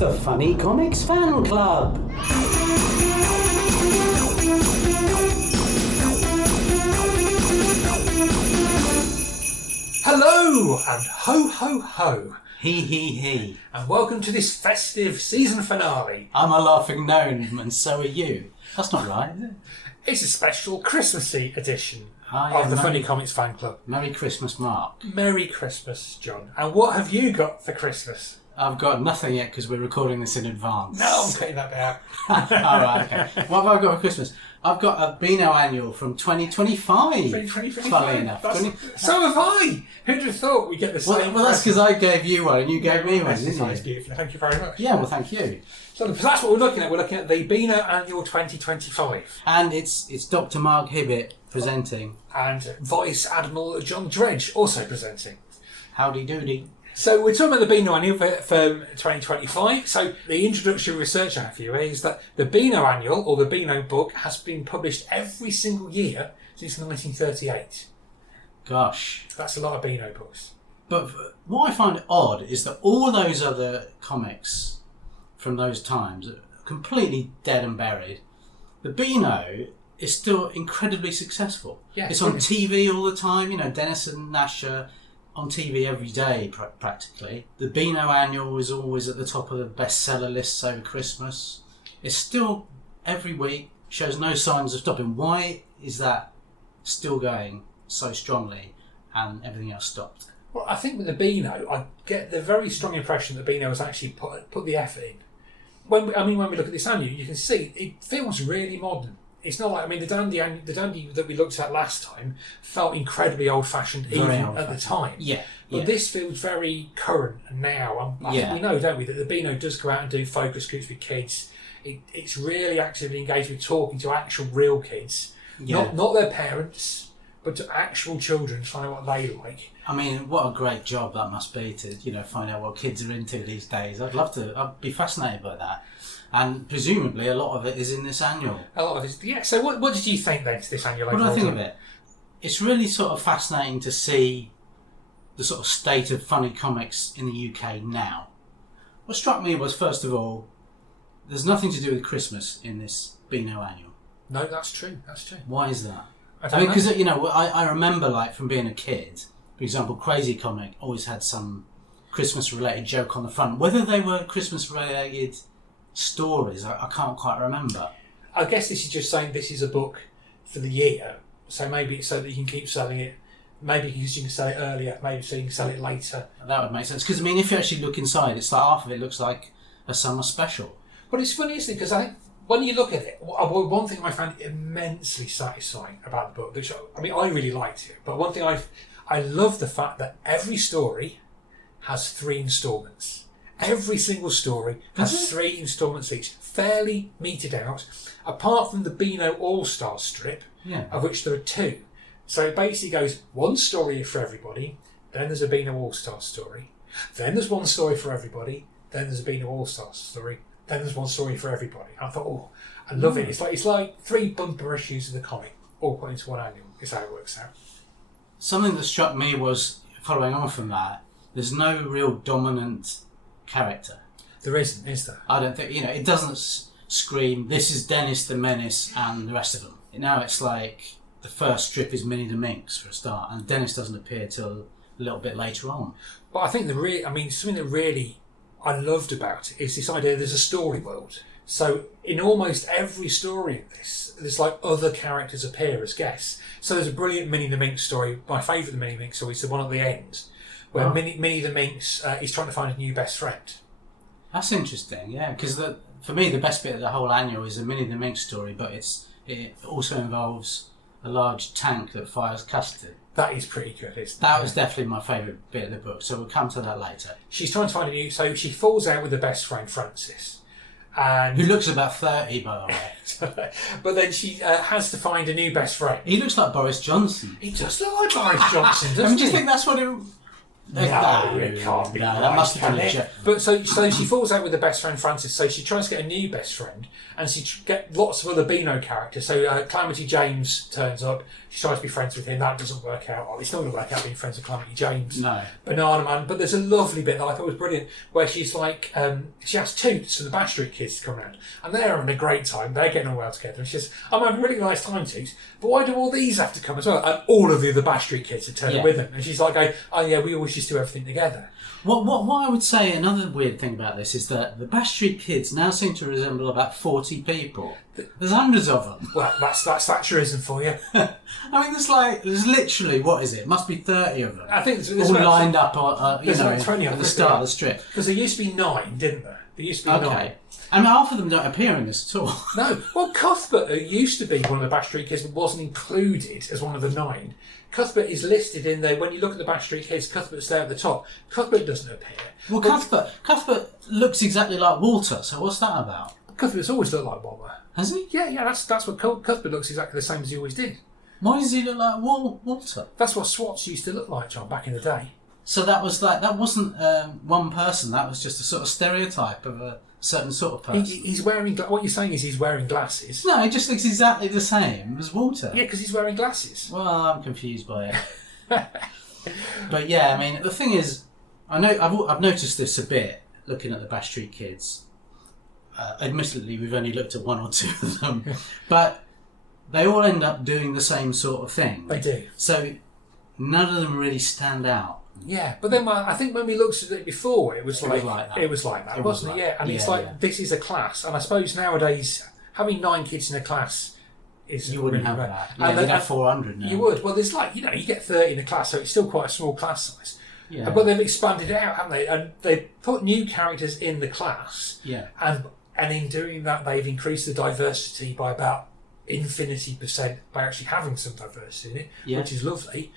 the Funny Comics Fan Club. Hello and ho ho ho. He. And welcome to this festive season finale. I'm a laughing gnome and so are you. That's not right, is it? It's a special Christmassy edition yeah, of the Funny Comics Fan Club. Merry Christmas, Mark. Merry Christmas, John. And what have you got for Christmas? I've got nothing yet because we're recording this in advance. No, I'm cutting that bit out. Alright, okay. What have I got for Christmas? I've got a Beano Annual from 2025. 2025. Funnily enough. So have I. Who'd have thought we'd get the same? Well, that's because I gave you one and you gave me one, didn't you? That's beautiful. Thank you very much. Yeah, well, thank you. So that's what we're looking at. We're looking at the Beano Annual 2025. And it's Dr. Mark Hibbett presenting. And Vice Admiral John Dredge also presenting. Howdy doody. So we're talking about the Beano Annual for 2025. So the introductory research I have for you is that the Beano Annual, or the Beano book, has been published every single year since 1938. Gosh. That's a lot of Beano books. But what I find odd is that all those other comics from those times are completely dead and buried. The Beano is still incredibly successful. Yeah, it's on TV all the time, Dennis Gnasher on TV every day practically. The Beano Annual is always at the top of the bestseller lists over Christmas. It's still every week, shows no signs of stopping. Why is that still going so strongly and everything else stopped? Well, I think with the Beano, I get the very strong impression that Beano has actually put the effort in. When we look at this annual, you can see it feels really modern. It's not like, the dandy that we looked at last time felt incredibly old-fashioned at the time. Yeah. But this feels very current now. I think we know, don't we, that the Beano does go out and do focus groups with kids. It's really actively engaged with talking to actual real kids. Yeah. Not their parents, but to actual children, find out what they like. What a great job that must be to, find out what kids are into these days. I'd be fascinated by that. And presumably a lot of it is in this annual. A lot of it, yeah. So what did you think then to this annual? What do I think of it? It's really sort of fascinating to see the sort of state of funny comics in the UK now. What struck me was, first of all, there's nothing to do with Christmas in this Beano Annual. No, that's true. Why is that? I mean, because I remember from being a kid, for example, Crazy Comic always had some Christmas-related joke on the front. Whether they were Christmas-related stories, I can't quite remember. I guess this is just saying this is a book for the year, so maybe it's so that you can keep selling it. Maybe because you can sell it earlier, maybe so you can sell it later. That would make sense, because if you actually look inside, it's like half of it looks like a summer special. But it's funny, isn't it? Because I think when you look at it, one thing I found immensely satisfying about the book, which I really liked it, but one thing I love the fact that every story has 3 installments. Every single story has 3 instalments each, fairly meted out, apart from the Beano All-Star strip, of which there are 2. So it basically goes 1 story for everybody, then there's a Beano All-Star story, then there's 1 story for everybody, then there's a Beano All-Star story, then there's 1 story for everybody. I thought, I love it. It's like 3 bumper issues of the comic, all put into one annual, is how it works out. Something that struck me was, following on from that, there's no real dominant character. There isn't, is there? I don't think, it doesn't scream, this is Dennis the Menace and the rest of them. Now it's like the first strip is Minnie The Minx for a start, and Dennis doesn't appear till a little bit later on. But I think something that really I loved about it is this idea there's a story world. So in almost every story in this, there's other characters appear as guests. So there's a brilliant Minnie The Minx story. My favourite of the Minnie The Minx story is the one at the end, where Minnie The Minx is trying to find a new best friend. That's interesting, yeah, because for me the best bit of the whole annual is the Minnie The Minx story, but it also involves a large tank that fires custard. That is pretty good, isn't it? That was definitely my favourite bit of the book, so we'll come to that later. She's trying to find a new... So she falls out with her best friend, Francis. Who looks about 30, by the way. But then she has to find a new best friend. He looks like Boris Johnson. He does look like Boris Johnson, doesn't he? Do you think that's what it... No, it can't be. No, right, that must have been a can joke. it? But so she falls out with the best friend Francis. So she tries to get a new best friend, and she get lots of other Beano characters. So Calamity James turns up. She tries to be friends with him. That doesn't work out. It's not going to work out being friends with Calamity James. No. Banana Man. But there's a lovely bit that I thought was brilliant, where she's like, she has Toots for the Bash Street Kids to come around, and they're having a great time. They're getting on well together. And she says, "I'm having a really nice time, Toots. But why do all these have to come as well?" And all of the other Bash Street Kids are turning with them. And she's like, going, "Oh yeah, we always just do everything together." What I would say, another weird thing about this is that the Bash Street Kids now seem to resemble about 40 people. There's hundreds of them. Well, that's Thatcherism for you. I mean, there's literally, what is it? Must be 30 of them. I think there's all about, lined up about 20 at the start of the strip. Because there used to be 9, didn't there? There used to be 9. I mean, half of them don't appear in this at all. No. Well, Cuthbert, who used to be one of the Bash Street Kids, but wasn't included as one of the 9. Cuthbert is listed in there. When you look at the Bash Street Kids, Cuthbert's there at the top. Cuthbert doesn't appear. Well, Cuthbert looks exactly like Walter, so what's that about? Cuthbert's always looked like Walter. Has he? Yeah, that's what Cuthbert looks exactly the same as he always did. Why does he look like Walter? That's what Swats used to look like, John, back in the day. So that wasn't one person, that was just a sort of stereotype of a certain sort of person. He's wearing, what you're saying is he's wearing glasses. No, he just looks exactly the same as Walter. Yeah, because he's wearing glasses. Well, I'm confused by it. But yeah, I mean, the thing is, I've noticed this a bit, looking at the Bash Street Kids. Admittedly, we've only looked at 1 or 2 of them. But they all end up doing the same sort of thing. They do. So none of them really stand out. Yeah, but then I think when we looked at it before, it was like that, wasn't it? Yeah, and it's like, this is a class, and I suppose nowadays having 9 kids in a class is you wouldn't really have rare. that. Yeah, you'd have 400 now. You would. Well, there's you get 30 in a class, so it's still quite a small class size. Yeah. But they've expanded it out, haven't they? And they've put new characters in the class. Yeah. And in doing that, they've increased the diversity by about infinity% by actually having some diversity in it, which is lovely.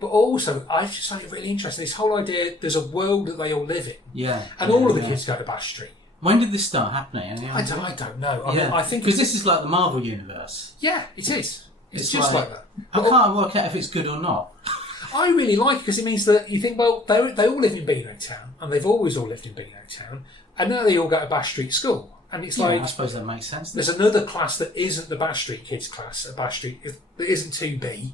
But also, I just find it really interesting, this whole idea, there's a world that they all live in. Yeah. And all of the kids go to Bash Street. When did this start happening? I don't know. I think because this is like the Marvel universe. Yeah, it is. It's just like that. I can't work out if it's good or not. I really like it because it means that you think, well, they all live in Beano Town, and they've always all lived in Beano Town, and now they all go to Bash Street School. And it's I suppose that makes sense. There's another class that isn't the Bash Street Kids class at Bash Street, that isn't 2B,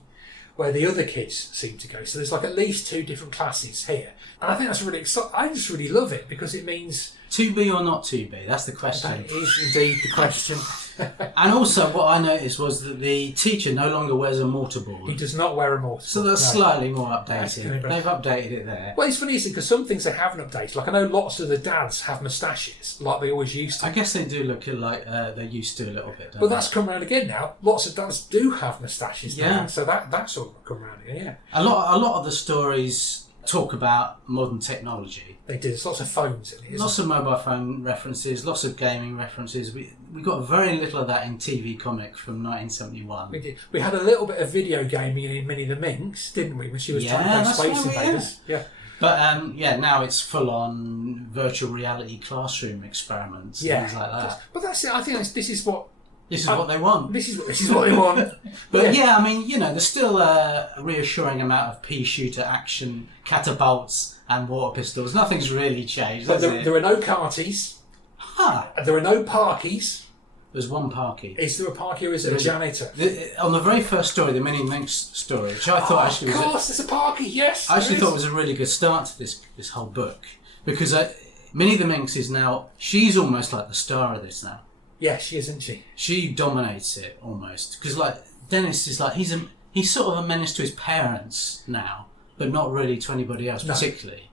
where the other kids seem to go. So there's like at least 2 different classes here. And I think that's really exciting. I just really love it because it means... 2B or not 2B? That's the question. That is indeed the question. And also what I noticed was that the teacher no longer wears a mortarboard. He does not wear a mortarboard. So that's slightly more updated. They've updated it there. Well, it's funny because some things they haven't updated. Like I know lots of the dads have moustaches, like they always used to. I guess they do look like they used to a little bit, don't But they? that's come around again now. Lots of dads do have moustaches now. So that's all come around again, yeah. A lot of the stories talk about modern technology. They do. There's lots of phones in it. Lots of mobile phone references, lots of gaming references. We got very little of that in TV comic from 1971. We did. We had a little bit of video gaming in Minnie The Minx, didn't we? When she was trying to play Space Invaders. Yeah. But now it's full on virtual reality classroom experiments, things like that. But that's it. I think this is what. This is what they want. This is what they want. But I mean, there's still a reassuring amount of pea shooter action, catapults and water pistols. Nothing's really changed. But there are no carties. There are no parkies. There's one parkie. Is there a parkie or is it a janitor? On the very first story, the Minnie The Minx story, which I thought actually was... Of course, there's a parkie, yes. I actually thought it was a really good start to this whole book. Because Minnie The Minx is now... She's almost like the star of this now. Yeah, she is, isn't she? She dominates it almost because Dennis is he's sort of a menace to his parents now, but not really to anybody else particularly.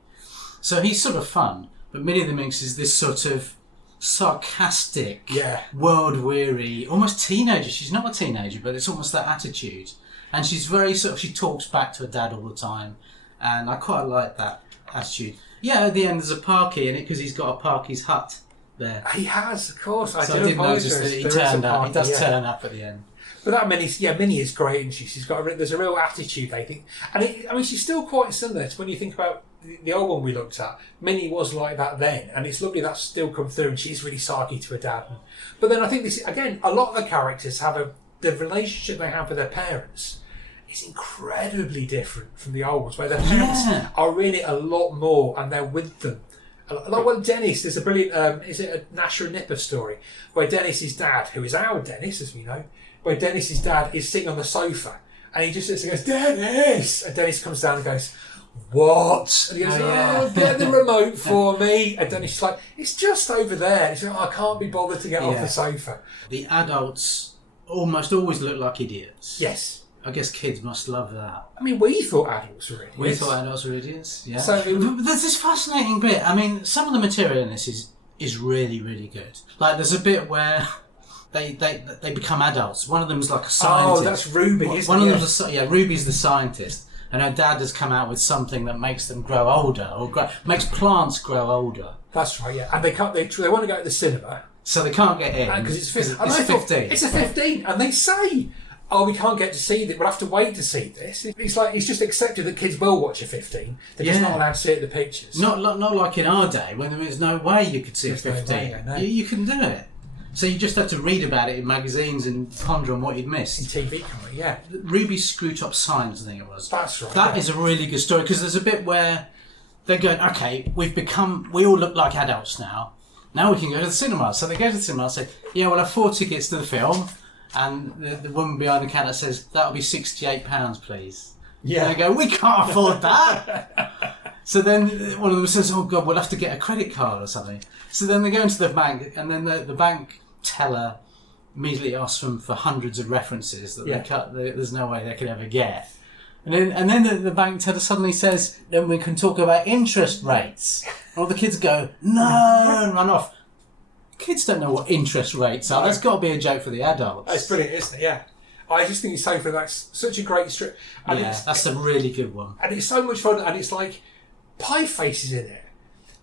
So he's sort of fun, but Minnie The Minx is this sort of sarcastic, world-weary, almost teenager. She's not a teenager, but it's almost that attitude, and she's very she talks back to her dad all the time, and I quite like that attitude. Yeah, at the end there's a parkie in it because he's got a parkie's hut. There. He has, of course. I did notice that he turned up. He does turn up at the end. But that Minnie is great, and she's got there's a real attitude, I think, and she's still quite similar to when you think about the old one we looked at. Minnie was like that then, and it's lovely that's still come through, and she's really sarky to her dad. But then I think this again, a lot of the characters have the relationship they have with their parents is incredibly different from the old ones, where the parents are in it a lot more and they're with them. Like when Dennis, there's a brilliant, is it a Gnasher and Nipper story, where Dennis's dad, who is our Dennis, as we know, where Dennis's dad is sitting on the sofa and he just sits and goes, Dennis! And Dennis comes down and goes, what? And he goes, get the remote for me. And Dennis is like, it's just over there. And he's like, I can't be bothered to get off the sofa. The adults almost always look like idiots. Yes. I guess kids must love that. I mean, we thought adults were idiots. We thought adults were idiots, yeah. So but there's this fascinating bit. I mean, some of the material in this is really, really good. Like, there's a bit where they become adults. One of them is like a scientist. Oh, that's Rubi, isn't it? One of them's Ruby's the scientist. And her dad has come out with something that makes them grow older, or makes plants grow older. That's right, yeah. And they can't. They want to go to the cinema, so they can't get in because it's 15. It's 15. It's a 15, and they say, "Oh, we can't get to see that. We'll have to wait to see this." It's like it's just accepted that kids will watch a 15. They're just not allowed to see it in the pictures. Not like in our day when there was no way you could see a 15. No. You can do it. So you just have to read about it in magazines and ponder on what you'd missed. In TV comedy, yeah. Ruby's Screwtop Signs, I think it was. That's right. That is a really good story, because there's a bit where they're going, okay, we all look like adults now. Now we can go to the cinema. So they go to the cinema and say, yeah, we'll have 4 tickets to the film. And the woman behind the counter says, that'll be £68, please. Yeah. And they go, we can't afford that. So then one of them says, oh God, we'll have to get a credit card or something. So then they go into the bank, and then the bank teller immediately asks them for hundreds of references that there's no way they could ever get. And then the bank teller suddenly says, then we can talk about interest rates. And all the kids go, no, and run off. Kids don't know what interest rates are. That's got to be a joke for the adults. That's brilliant, isn't it? Yeah. I just think it's so fun. That's such a great strip. And that's a really good one. And it's so much fun, and it's like Pie Face is in it.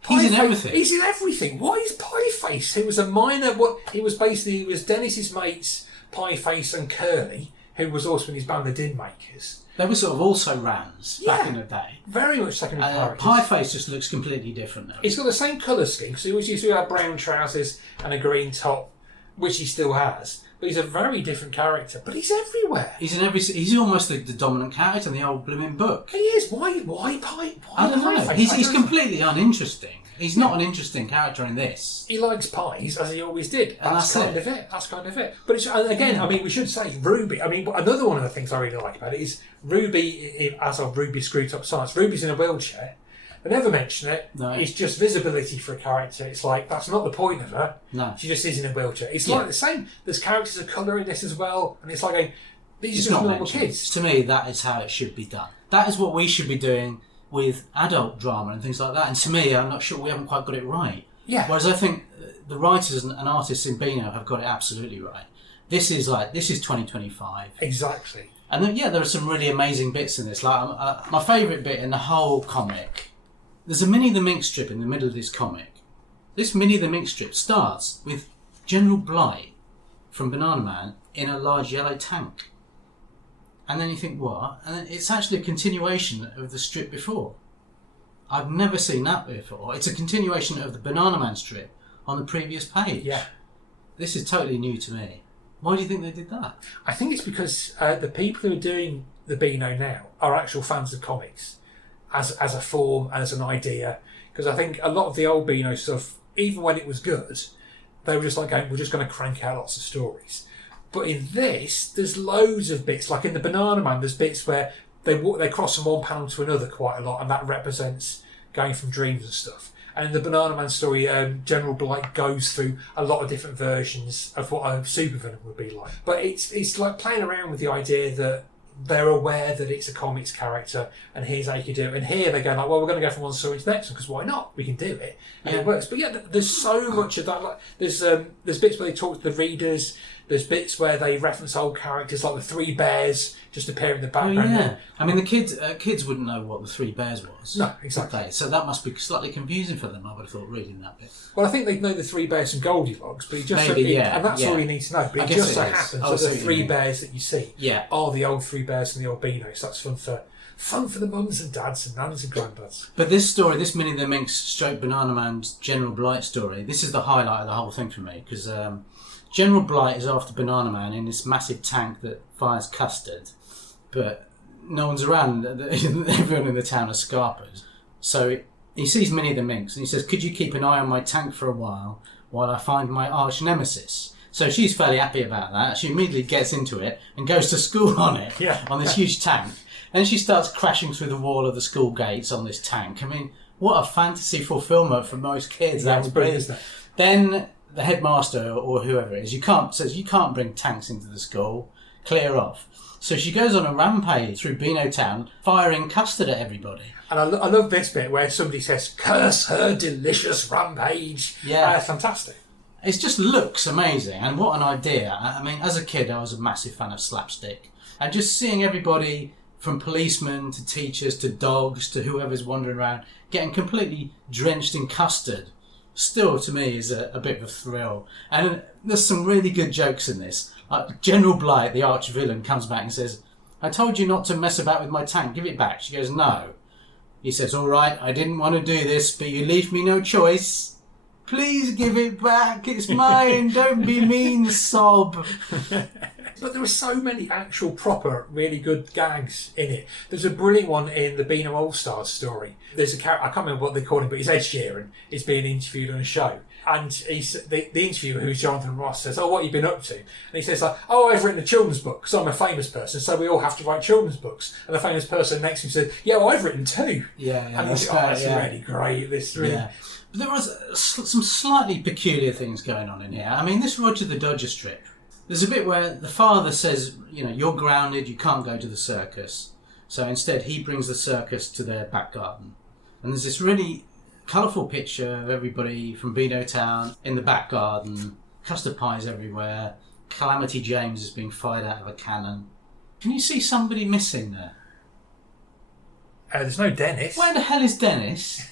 He's in everything. He's in everything. Why is Pie Face? He was a minor. He was Dennis's mates, Pie Face and Curly, who was also in his band, the Din Makers. They were sort of also rans back in the day. Very much secondary characters. Pie Face just looks completely different now. He's got the same colour scheme, because he always used to have brown trousers and a green top, which he still has. But he's a very different character. But he's everywhere. He's almost the dominant character in the old blooming book. He is. Why Pie? I don't know. He's completely uninteresting. He's not an interesting character in this. He likes pies, as he always did. That's kind of it. That's kind of it. But again, I mean, we should say Ruby. I mean, another one of the things I really like about it is Ruby, as of Ruby Screwtop Science. Ruby's in a wheelchair. They never mention it. No. It's just visibility for a character. It's like, that's not the point of her. No. She just is in a wheelchair. It's like the same. There's characters of colour in this as well. And it's like, these are just normal kids. To me, that is how it should be done. That is what we should be doing with adult drama and things like that. And to me, I'm not sure we haven't quite got it right. Yeah. Whereas I think the writers and artists in Beano have got it absolutely right. This is 2025. Exactly. And then, there are some really amazing bits in this. Like my favourite bit in the whole comic, there's a Minnie the Minx strip in the middle of this comic. This Minnie the Minx strip starts with General Blight from Banana Man in a large yellow tank. And then you think, what? And then it's actually a continuation of the strip before. I've never seen that before. It's a continuation of the Banana Man strip on the previous page. Yeah. This is totally new to me. Why do you think they did that? I think it's because the people who are doing the Beano now are actual fans of comics as a form and as an idea. Because I think a lot of the old Beano stuff, even when it was good, they were just like going, we're just going to crank out lots of stories. But in this, there's loads of bits. Like in the Banana Man, there's bits where they cross from one panel to another quite a lot, and that represents going from dreams and stuff. And in the Banana Man story, General Blight goes through a lot of different versions of what a supervillain would be like. But it's like playing around with the idea that they're aware that it's a comics character, and here's how you can do it. And here they're going like, well, we're going to go from one story to the next one, because why not? We can do it, and it works. But there's so much of that. Like there's bits where they talk to the readers. There's bits where they reference old characters, like the Three Bears just appear in the background. Oh, yeah. I mean, the kids wouldn't know what the Three Bears was. No, exactly. So that must be slightly confusing for them, I would have thought, reading that bit. Well, I think they'd know the Three Bears from Goldilocks, but and that's all you need to know. But it just so happens that the Three Bears that you see are the old Three Bears from the old Beano. So that's fun for the mums and dads and nans and granddads. But this story, this Minnie the Minx stroke Banana Man's General Blight story, this is the highlight of the whole thing for me, because General Blight is after Banana Man in this massive tank that fires custard, but no one's around. Everyone in the town are scarpers. So he sees Minnie the Minx and he says, could you keep an eye on my tank for a while I find my arch nemesis? So she's fairly happy about that. She immediately gets into it and goes to school on it, on this huge tank. And she starts crashing through the wall of the school gates on this tank. I mean, what a fantasy fulfillment for most kids. Yeah, that's brilliant, isn't it? Then the headmaster or whoever it is, says you can't bring tanks into the school, clear off. So she goes on a rampage through Beano Town, firing custard at everybody. And I love this bit where somebody says, curse her delicious rampage. Yeah. It's fantastic. It just looks amazing, and what an idea. I mean, as a kid, I was a massive fan of slapstick. And just seeing everybody, from policemen to teachers to dogs to whoever's wandering around, getting completely drenched in custard, still to me is a bit of a thrill. And there's some really good jokes in this. General Blight, the arch villain, comes back and says, I told you not to mess about with my tank, give it back. She goes, no. He says, all right, I didn't want to do this, but you leave me no choice. Please give it back, it's mine, don't be mean, sob. But there were so many actual proper, really good gags in it. There's a brilliant one in the Beano All-Stars story. There's a character, I can't remember what they call him, but he's Ed Sheeran, is being interviewed on a show. And the interviewer, who's Jonathan Ross, says, oh, what have you been up to? And he says, oh, I've written a children's book, because I'm a famous person, so we all have to write children's books. And the famous person next to him said, yeah, well, I've written two. Yeah, and that's really great. This really... Yeah. But there was some slightly peculiar things going on in here. I mean, this Roger the Dodger strip, there's a bit where the father says, you're grounded, you can't go to the circus. So instead, he brings the circus to their back garden. And there's this really colourful picture of everybody from Beano Town in the back garden, custard pies everywhere, Calamity James is being fired out of a cannon. Can you see somebody missing there? There's no Dennis. Where the hell is Dennis?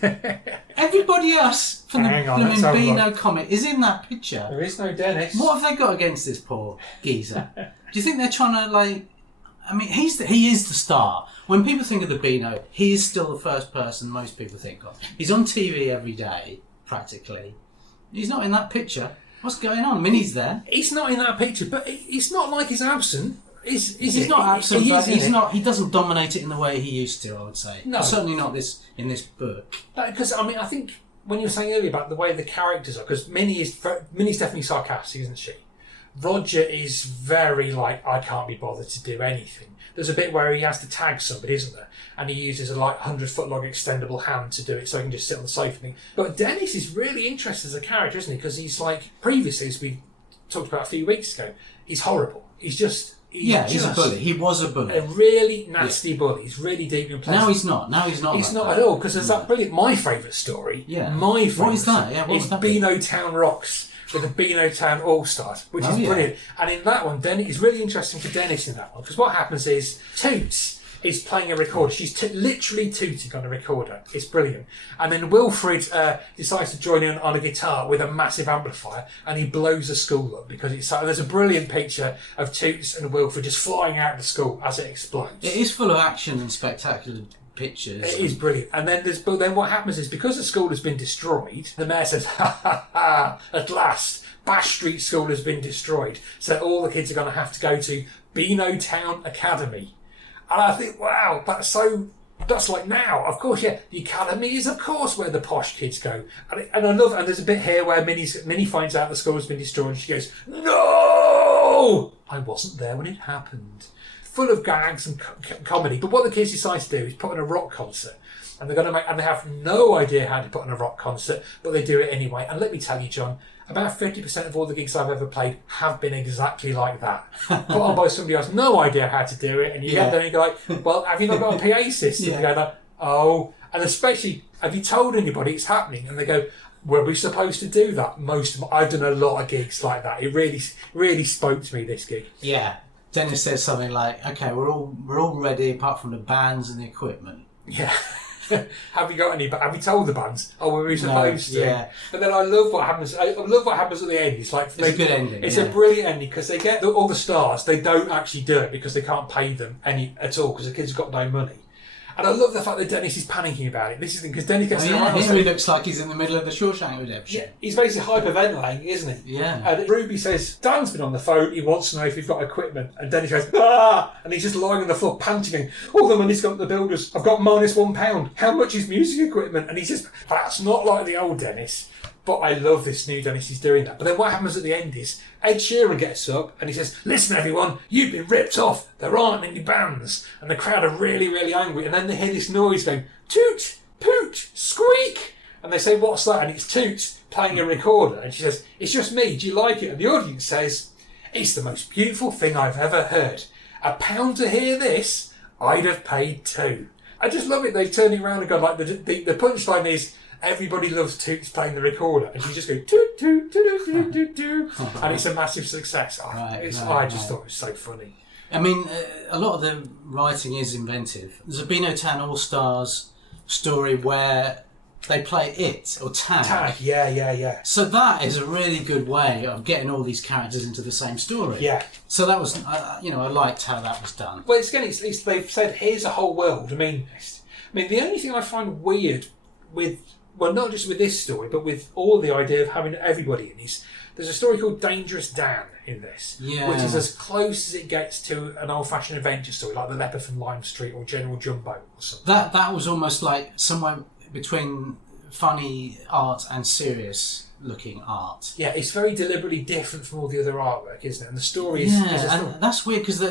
Everybody else from the Beano comic is in that picture. There is no Dennis. What have they got against this poor geezer? Do you think they're trying to I mean, he is the star. When people think of the Beano, he is still the first person most people think of. He's on TV every day, practically. He's not in that picture. What's going on? Minnie's there. He's not in that picture, but it's not like he's absent. He's not absent, but he's not. He doesn't dominate it in the way he used to, I would say. No, certainly not in this book. Because I think when you were saying earlier about the way the characters are, because Minnie's definitely sarcastic, isn't she? Roger is very I can't be bothered to do anything. There's a bit where he has to tag somebody, isn't there? And he uses a 100-foot long extendable hand to do it, so he can just sit on the sofa. But Dennis is really interesting as a character, isn't he? Because he's previously, as we talked about a few weeks ago, he's horrible. He's a bully. He was a bully. A really nasty bully. He's really deep in place. Now he's not. He's not at all, because there's that brilliant, my favourite story. Yeah. My favourite. What is that? Yeah, it's Beano Town Rocks with the Beano Town All-Stars, which is brilliant. And in that one, it's really interesting for Dennis in that one, because what happens is Toots is playing a recorder. She's literally tooting on a recorder. It's brilliant. And then Wilfred decides to join in on a guitar with a massive amplifier, and he blows the school up because there's a brilliant picture of Toots and Wilfred just flying out of the school as it explodes. It is full of action and spectacular pictures. It is brilliant. And then what happens is, because the school has been destroyed, the mayor says, ha ha ha, at last, Bash Street School has been destroyed. So all the kids are going to have to go to Beano Town Academy. And I think, wow, that's now. Of course, the academy is, of course, where the posh kids go. And I love, and there's a bit here where Minnie finds out the school has been destroyed, and she goes, no! I wasn't there when it happened. Full of gags and comedy. But what the kids decide to do is put on a rock concert. And they have no idea how to put on a rock concert, but they do it anyway. And let me tell you, John, about 50% of all the gigs I've ever played have been exactly like that. Put on by somebody who has no idea how to do it, and you get there and you go well, have you not got a PA system? You go oh, and especially, have you told anybody it's happening? And they go, were we supposed to do that? I've done a lot of gigs like that. It really, really spoke to me, this gig. Yeah. Dennis says something like, okay, we're all ready apart from the bands and the equipment. Yeah. Have you told the bands? Oh, were we supposed to? Yeah. And then I love what happens. I love what happens at the end. It's a good ending. It's a brilliant ending, because they get all the stars. They don't actually do it because they can't pay them any at all, because the kids have got no money. And I love the fact that Dennis is panicking about it. This is the thing, because Dennis gets he looks like he's in the middle of the Shawshank Redemption. Yeah, he's basically hyperventilating, isn't he? Yeah. And Ruby says, Dan's been on the phone, he wants to know if you've got equipment. And Dennis goes, ah! And he's just lying on the floor panting, all the money's gone to the builders. I've got -1 £1. How much is music equipment? And he's just, that's not like the old Dennis. But I love this new Dennis, he's doing that. But then what happens at the end is Ed Sheeran gets up and he says, listen everyone, you've been ripped off. There aren't any bands. And the crowd are really, really angry. And then they hear this noise going, toot, poot, squeak. And they say, what's that? And it's Toots playing a recorder. And she says, it's just me, do you like it? And the audience says, it's the most beautiful thing I've ever heard. £1 to hear this, I'd have paid £2. I just love it. They've turned it around and gone, like, the punchline is, everybody loves Toots playing the recorder, and she's just going toot toot toot toot toot toot, and it's a massive success. I just thought it was so funny. I mean, a lot of the writing is inventive. There's a Beano All Stars story where they play it or tag. Yeah. So that is a really good way of getting all these characters into the same story. Yeah. So that was, I liked how that was done. Well, it's they've said here's a whole world. I mean, the only thing I find weird with, well, not just with this story, but with all the idea of having everybody in is, there's a story called Dangerous Dan in this, which is as close as it gets to an old-fashioned adventure story, like The Leper from Lime Street or General Jumbo or something. That was almost like somewhere between funny art and serious-looking art. Yeah, it's very deliberately different from all the other artwork, isn't it? And the story is... and that's weird, because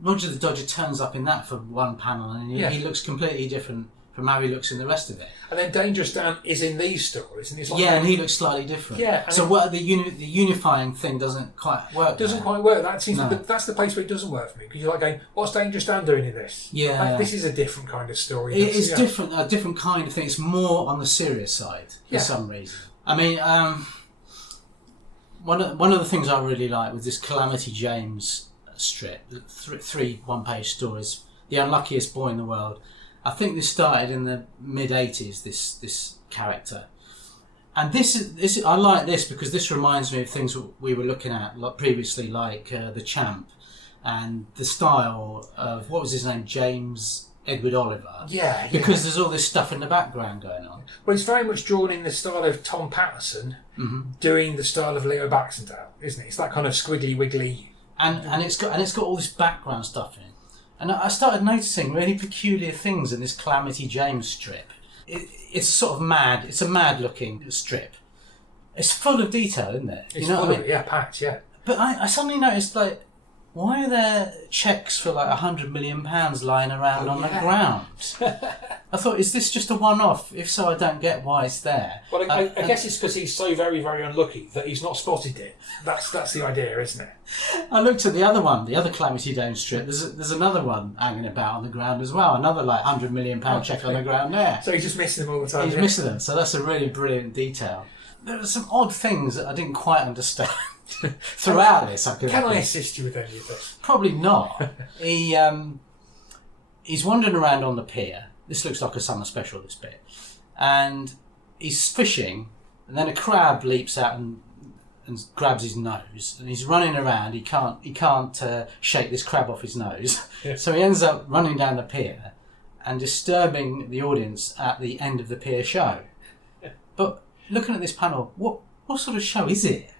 Roger the Dodger turns up in that for one panel, and he looks completely different from how he looks in the rest of it. And then Dangerous Dan is in these stories, and it's like and he looks slightly different. Yeah. So the unifying thing doesn't quite work. Quite work. That seems that's the place where it doesn't work for me, because you're like going, what's Dangerous Dan doing in this? Yeah. Like, this is a different kind of story. It's different, a different kind of thing. It's more on the serious side for some reason. I mean, one of the things I really like with this Calamity James strip, three one-page stories, The Unluckiest Boy in the World. I think this started in the mid-80s, this character. And this I like this because this reminds me of things we were looking at previously, like The Champ, and the style of, what was his name, James Edward Oliver. Yeah. Because there's all this stuff in the background going on. Well, it's very much drawn in the style of Tom Patterson doing the style of Leo Baxendale, isn't it? It's that kind of squiggly wiggly. And it's got all this background stuff in. And I started noticing really peculiar things in this Calamity James strip. It's sort of mad. It's a mad-looking strip. It's full of detail, isn't it? It's full of it, packed, yeah. But I suddenly noticed, like, why are there cheques for like £100 million lying around on the ground? I thought, is this just a one-off? If so, I don't get why it's there. Well, I guess it's because he's so very, very unlucky that he's not spotted it. That's the idea, isn't it? I looked at the other one, the other Calamity James strip. There's another one hanging about on the ground as well. Another like £100 million cheque on the ground there. So he's just missing them all the time. He's missing them. So that's a really brilliant detail. There are some odd things that I didn't quite understand throughout this. Can I assist you with any of this? Probably not. He's wandering around on the pier. This looks like a summer special, this bit. And he's fishing, and then a crab leaps out and grabs his nose, and he's running around. He can't shake this crab off his nose. Yeah. So he ends up running down the pier and disturbing the audience at the end of the pier show. But looking at this panel, what sort of show is it?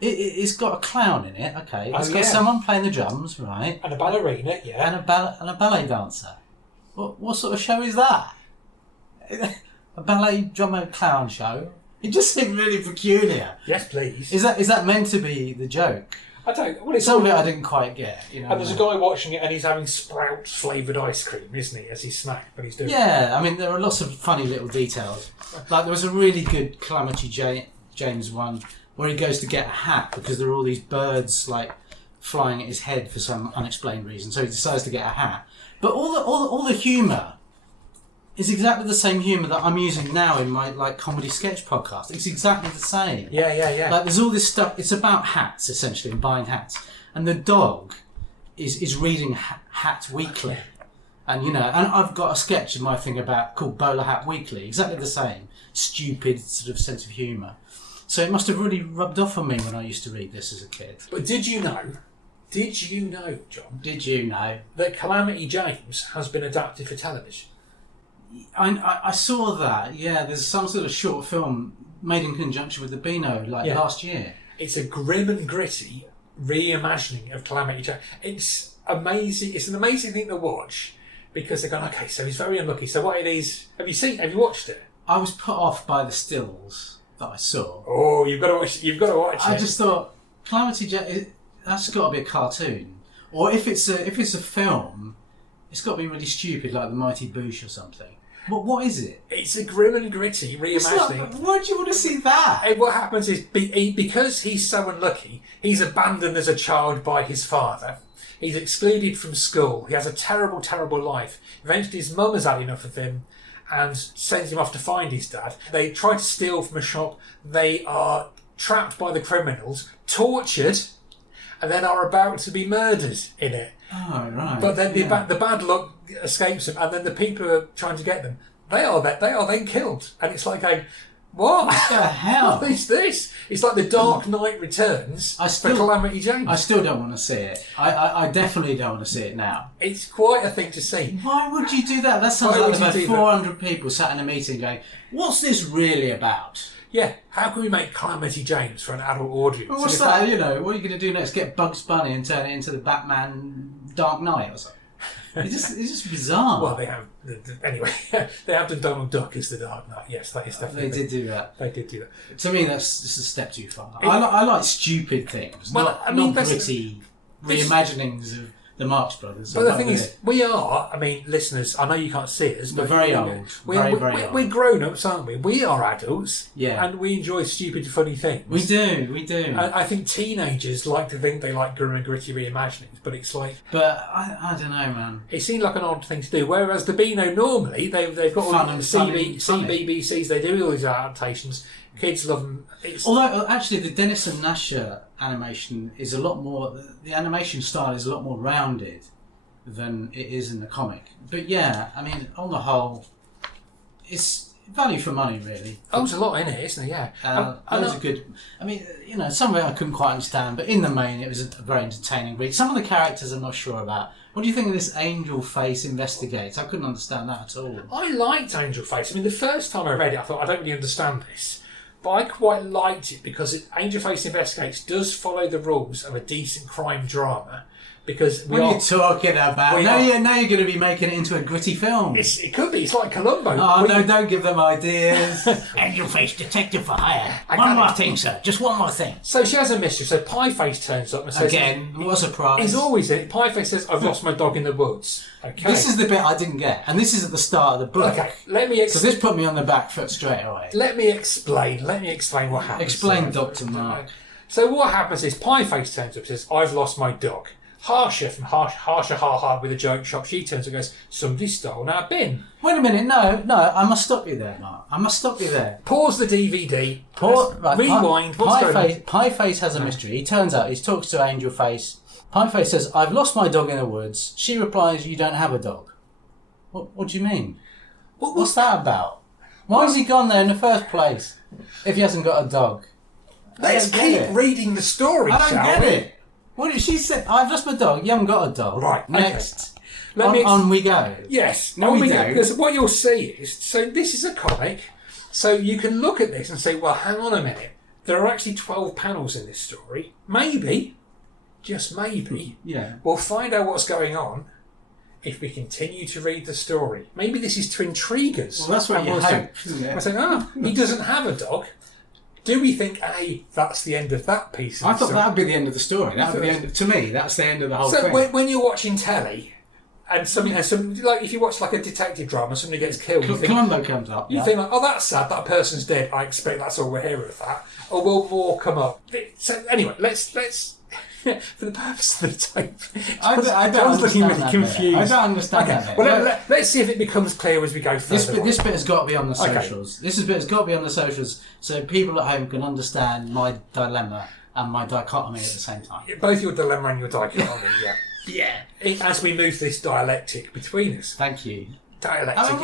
It's got a clown in it, okay. It's got someone playing the drums, right? And a ballerina, yeah. And a ballet dancer. What sort of show is that? A ballet drummer clown show? It just seemed really peculiar. Yes, please. Is that meant to be the joke? I don't. Well, some of it I didn't quite get. And there's a guy watching it, and he's having Sprout flavoured ice cream, isn't he, as he snack? But he's doing. Yeah, I mean there are lots of funny little details. Like there was a really good Calamity James one where he goes to get a hat because there are all these birds like flying at his head for some unexplained reason. So he decides to get a hat. But all the humour is exactly the same humour that I'm using now in my like comedy sketch podcast. It's exactly the same. Yeah. Like there's all this stuff. It's about hats essentially and buying hats. And the dog is reading Hat Weekly, and I've got a sketch in my thing called Bowler Hat Weekly. Exactly the same stupid sort of sense of humour. So it must have really rubbed off on me when I used to read this as a kid. But did you know, John? Did you know that Calamity James has been adapted for television? I saw that. Yeah, there's some sort of short film made in conjunction with the Beano last year. It's a grim and gritty reimagining of Calamity Jane. It's amazing. It's an amazing thing to watch because they're going, okay, so he's very unlucky. So what it is? Have you watched it? I was put off by the stills that I saw. Oh, you've got to watch. You've got to watch it. I just thought Calamity Jane. That's got to be a cartoon, or if it's a film, it's got to be really stupid, like The Mighty Boosh or something. What is it? It's a grim and gritty reimagining. Why do you want to see that? And what happens is, because he's so unlucky, he's abandoned as a child by his father. He's excluded from school. He has a terrible, terrible life. Eventually his mum has had enough of him and sends him off to find his dad. They try to steal from a shop. They are trapped by the criminals, tortured, and then are about to be murdered in it. Oh, right. But then the bad luck escapes them, and then the people who are trying to get them, they are then killed. And it's like what the hell? What is this? It's like the Dark Knight Returns for Calamity Jane. I still don't want to see it. I definitely don't want to see it now. It's quite a thing to see. Why would you do that? That sounds like about 400 people sat in a meeting going, what's this really about? Yeah, how can we make Calamity Jane for an adult audience? Well, what's that? What are you going to do next? Get Bugs Bunny and turn it into the Batman Dark Knight or something? It's just bizarre. Well, they have anyway. They have done Donald Duck as the Dark Knight. Yes, that is definitely. They did do that. They did do that. To me, that's just a step too far. I like stupid things, not gritty reimaginings of the Marx Brothers. But the thing is, we are. I mean, listeners, I know you can't see us, but we're very old. Very old. We're grown ups, aren't we? We are adults. Yeah. And we enjoy stupid, funny things. We do. I think teenagers like to think they like grim and gritty reimaginings, but it's like. But I don't know, man. It seemed like an odd thing to do. Whereas the Beano normally they've got all the CBBCs. They do all these adaptations. Kids love them. Although actually, the Dennis Gnasher animation is a lot more. The animation style is a lot more rounded than it is in the comic. But yeah, I mean, on the whole, it's value for money, really. Oh, there's a lot in it, isn't there? Yeah. Loads of good. I mean, some of it I couldn't quite understand, but in the main, it was a very entertaining read. Some of the characters I'm not sure about. What do you think of this Angel Face Investigates? I couldn't understand that at all. I liked Angel Face. I mean, the first time I read it, I thought, I don't really understand this. But I quite liked it because Angel Face Investigates does follow the rules of a decent crime drama. Because what are you talking about? Now you're going to be making it into a gritty film. It could be. It's like Columbo. Oh, no, don't give them ideas. Angel Face Detective for hire. One more thing, sir. Just one more thing. So she has a mistress. So Pieface turns up and says... Again, what a surprise. He's always in it. Pieface says, I've lost my dog in the woods. Okay. This is the bit I didn't get. And this is at the start of the book. Okay, let me... So this put me on the back foot straight away. Let me explain what happens. Explain, Dr. Mark. So what happens is Pieface turns up and says, I've lost my dog. Harsher from Harsher Ha Ha with a joke shop, she turns and goes, somebody stole our bin. Wait a minute, no, I must stop you there, Mark. I must stop you there. Pause the DVD. Rewind. Pieface has a mystery. He turns out, he talks to Angel Face. Pieface says, I've lost my dog in the woods. She replies, you don't have a dog. What do you mean? What's that about? Why has he gone there in the first place if he hasn't got a dog? Let's keep reading the story, I don't get it. What did she say? I've lost my dog. You haven't got a dog. Right. Next. Okay. On we go. Yes. No, we do. Because what you'll see is, so this is a comic, so you can look at this and say, well, hang on a minute. There are actually 12 panels in this story. Maybe, just maybe, we'll find out what's going on if we continue to read the story. Maybe this is to intrigue us. Well, that's what you hope, isn't it? I say, he doesn't have a dog. Do we think, that's the end of that piece? I thought that would be the end of the story. That would be the end. To me, that's the end of the whole thing. So when you're watching telly, and something like if you watch like a detective drama, somebody gets killed. Columbo comes up. You think like, that's sad. That person's dead. I expect that's all we're hearing of that. Or will more come up? So anyway, let's. For the purpose of the tape, I don't looking really confused. I don't understand that bit. Well, let's see if it becomes clear as we go further. This bit has got to be on the socials. Okay. This bit has got to be on the socials so people at home can understand my dilemma and my dichotomy at the same time. Both your dilemma and your dichotomy, yeah. As we move this dialectic between us. Thank you. Dialectic.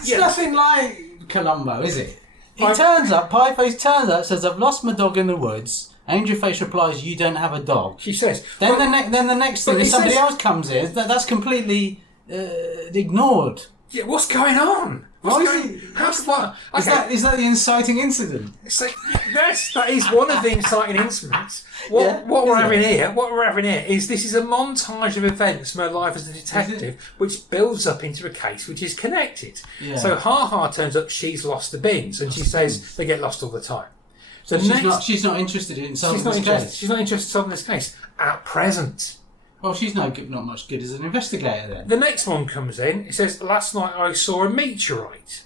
It's nothing like Columbo, is it? Pieface turns up, says, I've lost my dog in the woods. Angel Face replies, you don't have a dog. She says. Then the next thing, somebody else comes in. That's completely ignored. Yeah, what's going on? Is that the inciting incident? So, yes, that is one of the inciting incidents. What we're having here is this is a montage of events from her life as a detective, which builds up into a case which is connected. Yeah. So Ha turns up, she's lost the bins, and she says they get lost all the time. So she's not interested in solving this case. She's not interested in solving this case at present. Well, she's not much good as an investigator then. The next one comes in. It says, last night I saw a meteorite.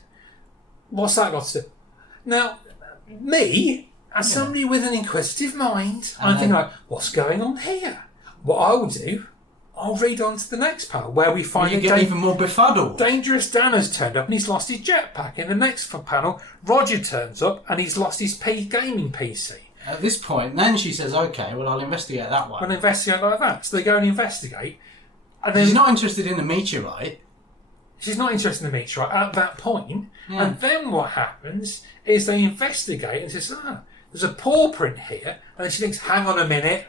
What's that got to do? Now, me, as somebody with an inquisitive mind, I'm thinking like, what's going on here? What I'll do, I'll read on to the next panel where we find you get even more befuddled. Dangerous Dan has turned up and he's lost his jetpack. In the next panel, Roger turns up and he's lost his gaming PC. At this point, then she says, okay, well, I'll investigate that one. I'll investigate like that. So they go and investigate. And then she's not interested in the meteorite. She's not interested in the meteorite at that point. Yeah. And then what happens is they investigate and says, there's a paw print here. And then she thinks, hang on a minute.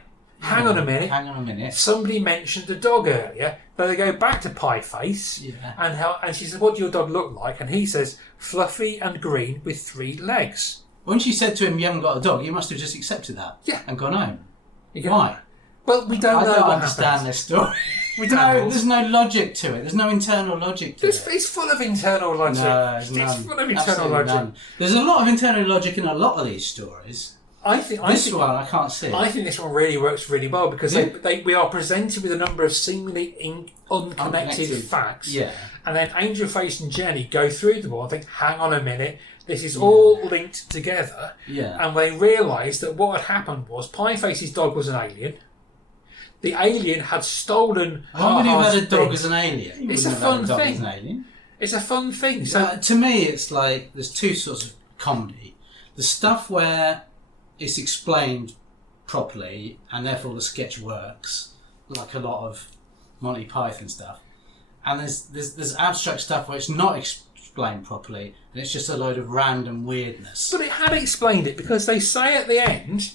Somebody mentioned a dog earlier. Then they go back to Pieface. Yeah. And she says, what do your dog look like? And he says, fluffy and green with 3 legs. When she said to him, you haven't got a dog, you must have just accepted that. Yeah. And gone home. Why? Well, we don't know. I don't understand this story. There's no logic to it. There's no internal logic to it. It's full of internal logic. No, it's none. full of internal Absolutely logic. None. There's a lot of internal logic in a lot of these stories. I think I can't see. I think this one really works really well because we are presented with a number of seemingly unconnected facts. Yeah. And then Angel Face and Jenny go through them all and think, hang on a minute, this is all linked together. Yeah. And they realise that what had happened was Pieface's dog was an alien. The alien had stolen. Why would you have had a dog as an alien? It's a fun thing. It's a fun thing. So to me, it's like there's two sorts of comedy: the stuff where it's explained properly, and therefore the sketch works, like a lot of Monty Python stuff. And there's abstract stuff where it's not explained properly, and it's just a load of random weirdness. But it had explained it because they say at the end,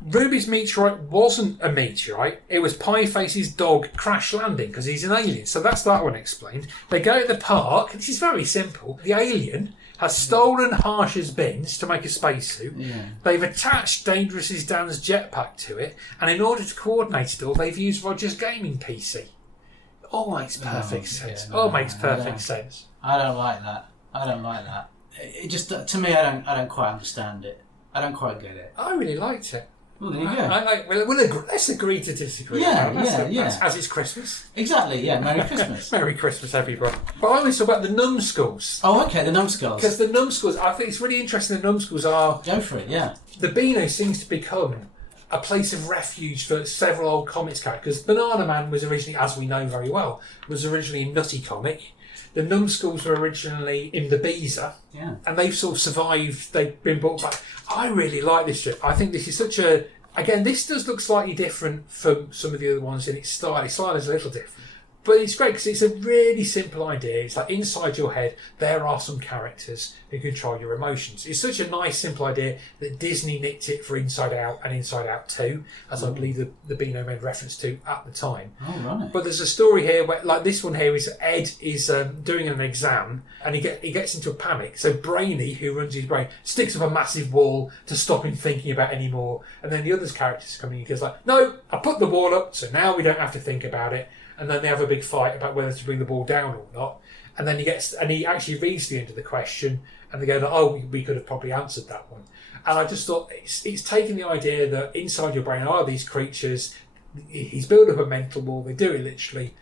Ruby's meteorite wasn't a meteorite, it was Pieface's dog crash landing because he's an alien. So that's that one explained. They go to the park, this is very simple. The alien has stolen Harsh's bins to make a spacesuit. Yeah. They've attached Dangerous Dan's jetpack to it, and in order to coordinate it all, they've used Roger's gaming PC. All makes perfect sense. Makes perfect sense. I don't like that. It just, to me, I don't quite understand it. I don't quite get it. I really liked it. Well, there you go. Let's agree to disagree. Yeah. As it's Christmas. Exactly, yeah. Merry Christmas. Merry Christmas, everybody. But I always talk about the numbskulls. Oh, okay, the numbskulls. Because the numbskulls, I think it's really interesting, the numbskulls are... Go for it, yeah. The Beano seems to become a place of refuge for several old comics characters. Banana Man was originally, as we know very well, was originally a nutty comic. The numbskulls were originally in the Beezer. Yeah. And they've sort of survived, they've been brought back. I really like this strip. I think this is such a... Again, this does look slightly different from some of the other ones in its style. Its style is a little different. But it's great because it's a really simple idea. It's like inside your head, there are some characters who control your emotions. It's such a nice, simple idea that Disney nicked it for Inside Out and Inside Out 2, as I believe the Beano made reference to at the time. Oh, right. But there's a story here where, like this one here, is Ed is doing an exam and he gets into a panic. So Brainy, who runs his brain, sticks up a massive wall to stop him thinking about any more. And then the other characters come in and he goes like, no, I put the wall up, so now we don't have to think about it. And then they have a big fight about whether to bring the ball down or not. And then he actually reads the end of the question, and they go, "Oh, we could have probably answered that one." And I just thought it's taking the idea that inside your brain are these creatures. He's built up a mental wall. They do it literally.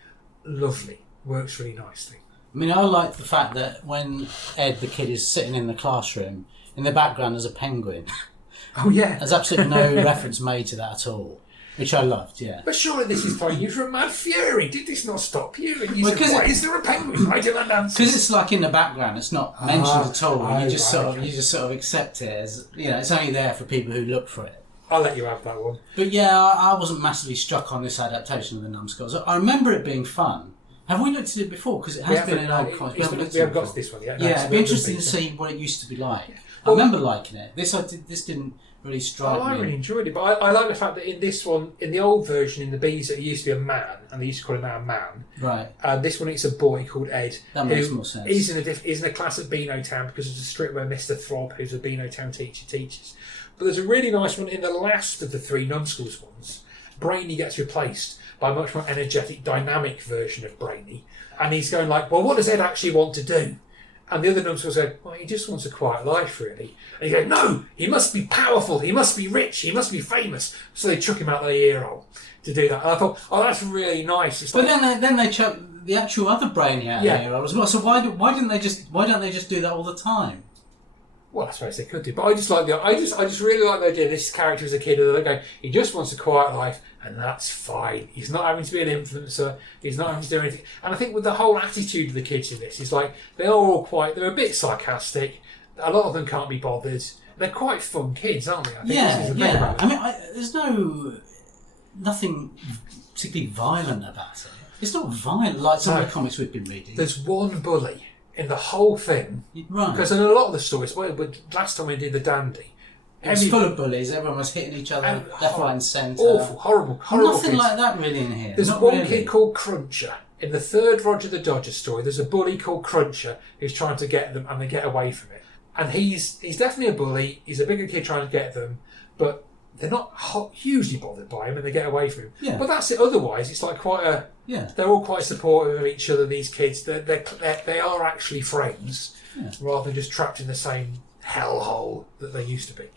Lovely, works really nicely. I mean, I like the fact that when Ed, the kid, is sitting in the classroom, in the background there's a penguin. Oh yeah, there's absolutely no reference made to that at all. Which I loved, yeah. But surely this is throwing you for a mad fury. Did this not stop you? And you said, why is there a penguin writing that answer? Because it's like in the background, it's not mentioned at all. You just sort of accept it as, it's only there for people who look for it. I'll let you have that one. But yeah, I wasn't massively struck on this adaptation of the Numbskulls. I remember it being fun, Have we looked at it before? Because it has been in old comics. We haven't got to this one yet. No, Yeah, it'd be interesting to see what it used to be like. I remember liking it. This didn't really strike me. I really enjoyed it, but I like the fact that in this one, in the old version, in the Bees, it used to be a man, and they used to call him now a man. Right. And this one, it's a boy called Ed. That makes more sense. He's in a class at Beano Town because there's a strip where Mr. Throb, who's a Beano Town teacher, teaches. But there's a really nice one in the last of the 3 numbskulls ones. Brainy gets replaced by a much more energetic, dynamic version of Brainy. And he's going like, well, what does Ed actually want to do? And the other numbskull said, well, he just wants a quiet life, really. And he goes, no, he must be powerful, he must be rich, he must be famous. So they chuck him out of the ear hole to do that. And I thought, oh, that's really nice. It's but then they chuck the actual other Brainy out of the ear hole as well. So why don't they just do that all the time? Well, I suppose they could do, but I just really like the idea. This character as a kid, they go, he just wants a quiet life, and that's fine. He's not having to be an influencer. He's not having to do anything. And I think with the whole attitude of the kids in this, is like they're a bit sarcastic. A lot of them can't be bothered. They're quite fun kids, aren't they? I think yeah. I mean, there's nothing particularly violent about it. It's not violent like some of the comics we've been reading. There's one bully in the whole thing, right? Because in a lot of the stories, last time we did the Dandy, it was full of bullies. Everyone was hitting each other left, right, and centre. Awful, horrible Nothing kids. like that really in here. There's one kid called Cruncher. In the 3rd Roger the Dodger story, there's a bully called Cruncher who's trying to get them, and they get away from it. And he's definitely a bully. He's a bigger kid trying to get them, but they're not hugely bothered by him, and they get away from him. Yeah. But that's it. Otherwise, it's like quite a. Yeah. They're all quite supportive of each other. These kids, they are actually friends, rather than just trapped in the same hellhole that they used to be.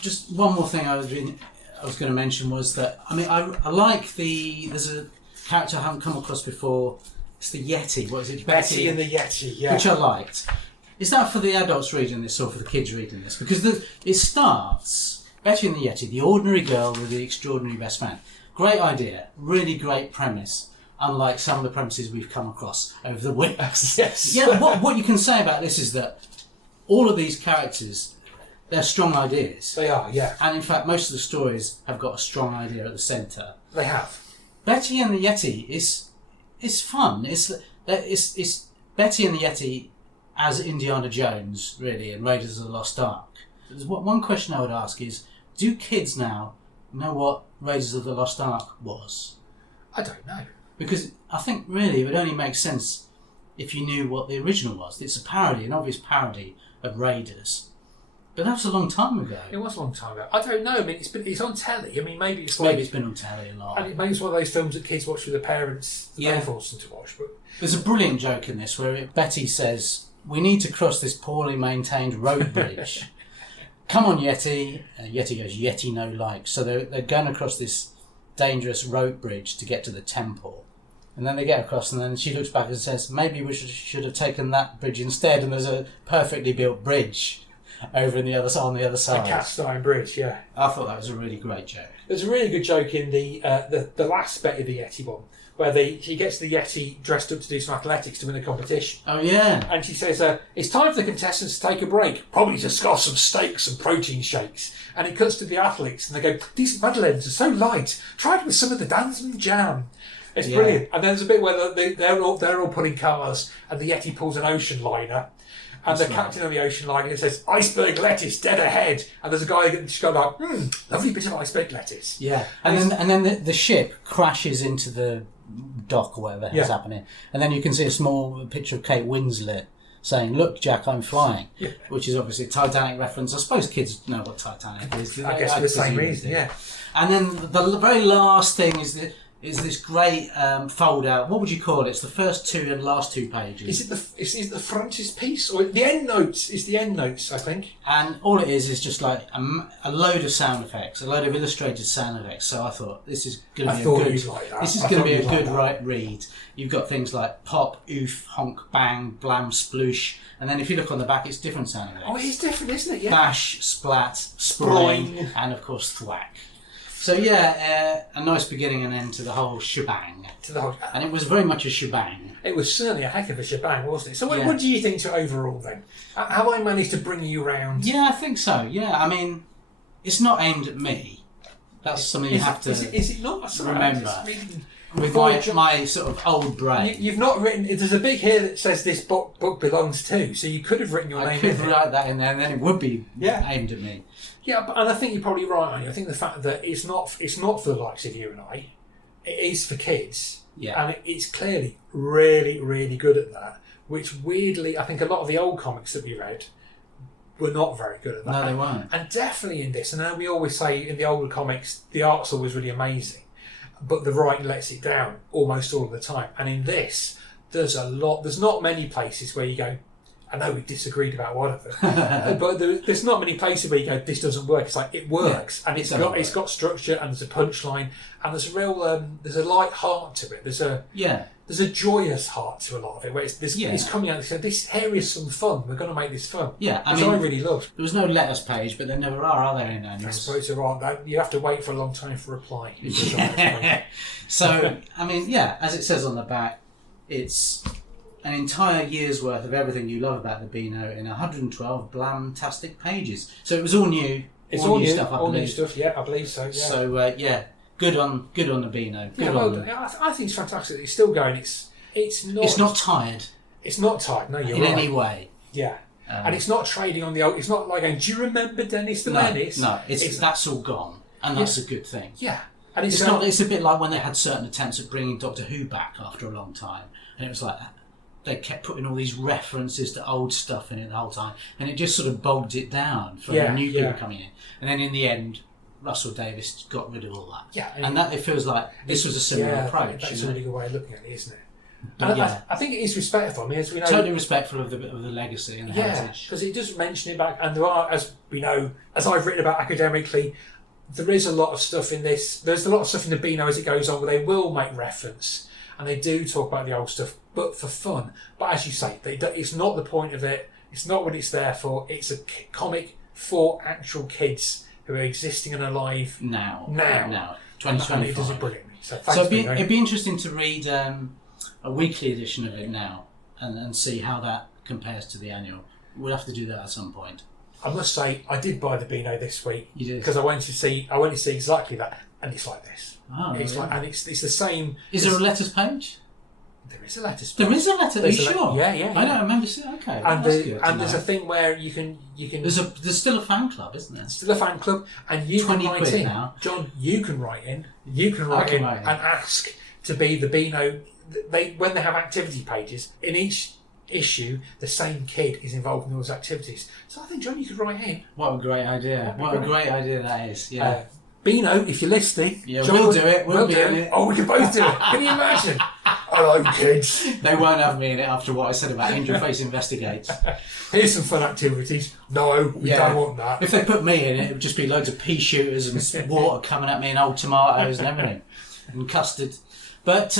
Just one more thing I was going to mention was that I like there's a character I haven't come across before. It's the Yeti. What is it? Betty and the Yeti. Yeah. Which I liked. Is that for the adults reading this or for the kids reading this? Because it starts Betty and the Yeti, the ordinary girl with the extraordinary best man. Great idea, really great premise. Unlike some of the premises we've come across over the weeks. Yes. Yeah. What you can say about this is that all of these characters, they're strong ideas. They are, yeah. And in fact, most of the stories have got a strong idea at the centre. They have. Betty and the Yeti is fun. It's Betty and the Yeti as Indiana Jones, really, and Raiders of the Lost Ark. One question I would ask is, do kids now know what Raiders of the Lost Ark was? I don't know. Because I think really it would only make sense if you knew what the original was. It's a parody, an obvious parody of Raiders. But that was a long time ago. It was a long time ago. I don't know. I mean, it's on telly. I mean, maybe it's been on telly a lot. And maybe it's one of those films that kids watch with their parents. They force them to watch. But there's a brilliant joke in this where Betty says, "We need to cross this poorly maintained road bridge. Come on, Yeti." Yeti goes, "Yeti no like." So they're going across this dangerous road bridge to get to the temple. And then they get across, and then she looks back and says, "Maybe we should have taken that bridge instead." And there's a perfectly built bridge over on the other side. A cast iron bridge, yeah. I thought that was a really great joke. There's a really good joke in the last bit of the Yeti one, where she gets the Yeti dressed up to do some athletics to win a competition. Oh yeah. And she says, "It's time for the contestants to take a break, probably to scoff some steaks and protein shakes." And it cuts to the athletes, and they go, "These madeleines are so light. Try it with some of the Dansman jam." It's brilliant. And then there's a bit where they're all pulling cars, and the Yeti pulls an ocean liner. And the captain of the ocean liner says, "Iceberg lettuce, dead ahead." And there's a guy just going like, "Lovely bit of iceberg lettuce." Yeah. And then the ship crashes into the dock or whatever is happening. And then you can see a small picture of Kate Winslet saying, "Look, Jack, I'm flying," which is obviously a Titanic reference. I suppose kids know what Titanic is. I guess for the same reason, yeah. And then the very last thing is this great fold out. What would you call it? It's the first 2 and last 2 pages. Is it the frontispiece or the end notes? It's the end notes, I think. And all it is just like a load of sound effects, a load of illustrated sound effects. So I thought this is going to be a good read. You've got things like pop, oof, honk, bang, blam, sploosh, and then if you look on the back, it's different sound effects. Oh, it's different, isn't it? Yeah. Bash, splat, sproing, and of course thwack. So a nice beginning and end to the whole shebang. And it was very much a shebang. It was certainly a heck of a shebang, wasn't it? So what do you think to overall then? Have I managed to bring you round? Yeah, I think so. Yeah, I mean, it's not aimed at me. That's something you have to is it not? remember. with my sort of old brain. You've not written. There's a big here that says this book belongs to. So you could have written your name. I could write that in there, and then it would be aimed at me. Yeah, and I think you're probably right, aren't you? I think the fact that it's not for the likes of you and I. It is for kids. Yeah. And it's clearly really, really good at that. Which weirdly, I think a lot of the old comics that we read were not very good at that. No, they weren't. And definitely in this, and I know we always say in the older comics, the art's always really amazing, but the writing lets it down almost all of the time. And in this, there's not many places where you go, I know we disagreed about one of them, but there's not many places where you go, this doesn't work. It's like, it works, and it's got structure, and there's a punchline, and there's a real, there's a light heart to it. There's a joyous heart to a lot of it, where it's coming out and saying, here is some fun, we're going to make this fun. Yeah, which I really loved. There was no letters page, but there never are there, in annuals? I suppose there aren't. You have to wait for a long time for a reply. So, I mean, yeah, as it says on the back, it's an entire year's worth of everything you love about the Beano in 112 blam-tastic pages. So it was all new. It's all new stuff, I believe. All new stuff, yeah, I believe so. Yeah. So, good on the Beano. I think it's fantastic. It's still going. It's not tired. It's not tired. No, you're in right. any way. Yeah, and it's not trading on the old. It's not like going, do you remember Dennis the Menace? No, that's all gone, and that's a good thing. Yeah, and it's a bit like when they had certain attempts at bringing Doctor Who back after a long time, and it was like they kept putting all these references to old stuff in it the whole time, and it just sort of bogged it down for new people coming in, and then in the end, Russell Davies got rid of all that. Yeah, and that it feels like this was a similar approach. That's a really good way of looking at it, isn't it? And I think it is respectful. I mean, as we know, totally respectful of the legacy and the heritage. Because it does mention it back, and there are, as we know, as I've written about academically, there is a lot of stuff in this. There's a lot of stuff in the Beano as it goes on where they will make reference, and they do talk about the old stuff, but for fun. But as you say, it's not the point of it. It's not what it's there for. It's a comic for actual kids who are existing and alive now. 2025. And it does it brilliantly. So it'd be interesting to read a weekly edition of it now and see how that compares to the annual. We'll have to do that at some point. I must say, I did buy the Beano this week. You did? Because I went to see exactly that, and it's like this. Oh, it's really? and it's the same. Is there a letters page? There is a letters page. There is a letter. Are you sure? Yeah. I don't remember seeing. Okay, and there's a thing where you can. There's still a fan club, isn't there? Still a fan club, and you can write in. Now. John, you can write in. You can write in and ask to be the Beano. When they have activity pages in each issue, the same kid is involved in those activities. So I think, John, you could write in. What a great idea! What a great idea that is. Yeah. Beano, if you're listening, John, we'll do it. We'll be in it. Oh, we can both do it. Can you imagine? Hello, kids. They won't have me in it after what I said about Angel Face Investigates. Here's some fun activities. No, we don't want that. If they put me in it would just be loads of pea shooters and water coming at me and old tomatoes and everything. And custard. But,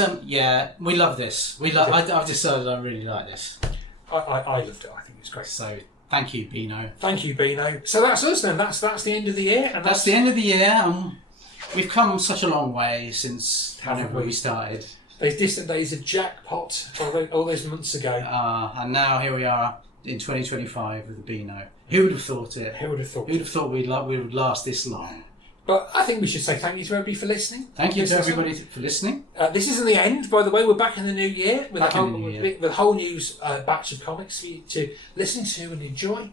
we love this. I've decided I really like this. I loved it. I think it's great. So, thank you, Beano. Thank you, Beano. So that's us then. That's the end of the year. And that's the end of the year. We've come such a long way since whenever we started. Those distant days of Jackpot all those months ago. And now here we are in 2025 with the Beano. Who would have thought it? Who would have thought? Who would have thought we would last this long? But I think we should say thank you to everybody for listening. Thank you to everybody for listening. This isn't the end, by the way. We're back in the new year with a whole new batch of comics for you to listen to and enjoy.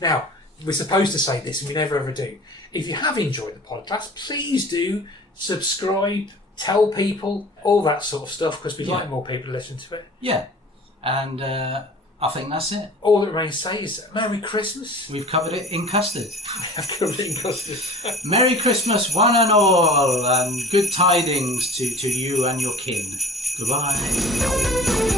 Now, we're supposed to say this, and we never ever do. If you have enjoyed the podcast, please do subscribe, tell people, all that sort of stuff, because we'd like more people to listen to it. Yeah, and I think that's it. All that remains to say is Merry Christmas. We've covered it in custard. We have covered it in custard. Merry Christmas, one and all, and good tidings to you and your kin. Goodbye.